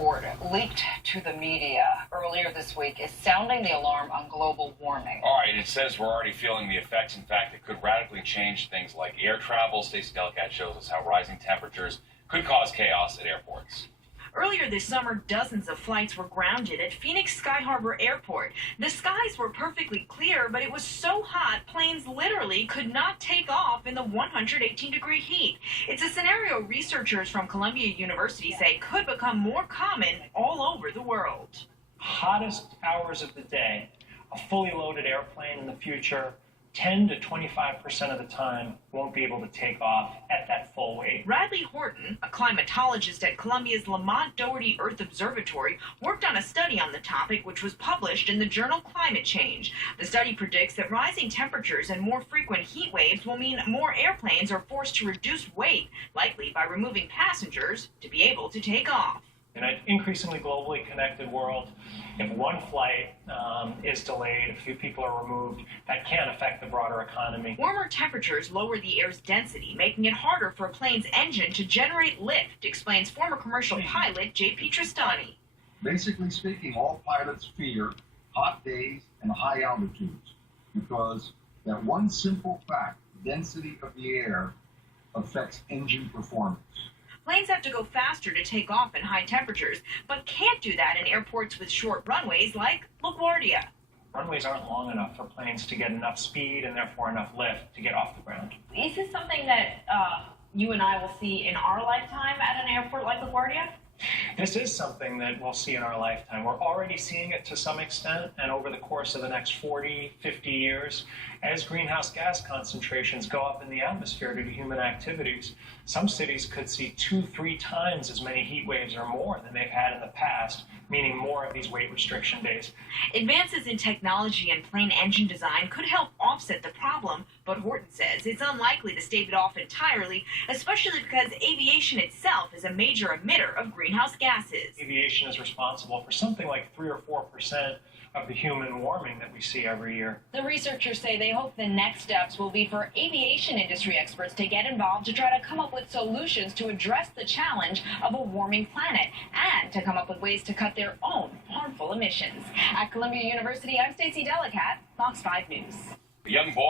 report leaked to the media earlier this week is sounding the alarm on global warming. All right, it says we're already feeling the effects. In fact, it could radically change things like air travel. Stacey Delicat shows us how rising temperatures could cause chaos at airports. Earlier this summer, dozens of flights were grounded at Phoenix Sky Harbor Airport. The skies were perfectly clear, but it was so hot, planes literally could not take off in the 118-degree heat. It's a scenario researchers from Columbia University say could become more common all over the world. Hottest hours of the day, a fully loaded airplane in the future, 10 to 25% of the time won't be able to take off at that full weight. Radley Horton, a climatologist at Columbia's Lamont Doherty Earth Observatory, worked on a study on the topic which was published in the journal Climate Change. The study predicts that rising temperatures and more frequent heat waves will mean more airplanes are forced to reduce weight, likely by removing passengers to be able to take off. In an increasingly globally connected world, if one flight is delayed, a few people are removed, that can affect the broader economy. Warmer temperatures lower the air's density, making it harder for a plane's engine to generate lift, explains former commercial pilot J.P. Tristani. Basically speaking, all pilots fear hot days and high altitudes because that one simple fact, density of the air, affects engine performance. Planes have to go faster to take off in high temperatures, but can't do that in airports with short runways like LaGuardia. Runways aren't long enough for planes to get enough speed and therefore enough lift to get off the ground. Is this something that you and I will see in our lifetime at an airport like LaGuardia? This is something that we'll see in our lifetime. We're already seeing it to some extent, and over the course of the next 40, 50 years, as greenhouse gas concentrations go up in the atmosphere due to human activities, some cities could see 2-3 times as many heat waves or more than they've had in the past, meaning more of these weight restriction days. Advances in technology and plane engine design could help offset the problem, but Horton says it's unlikely to stave it off entirely, especially because aviation itself is a major emitter of greenhouse gases. Aviation is responsible for something like 3 or 4% of the human warming that we see every year. The researchers say they hope the next steps will be for aviation industry experts to get involved to try to come up with solutions to address the challenge of a warming planet and to come up with ways to cut their own harmful emissions. At Columbia University, I'm Stacey Delicat, Fox 5 News. A young boy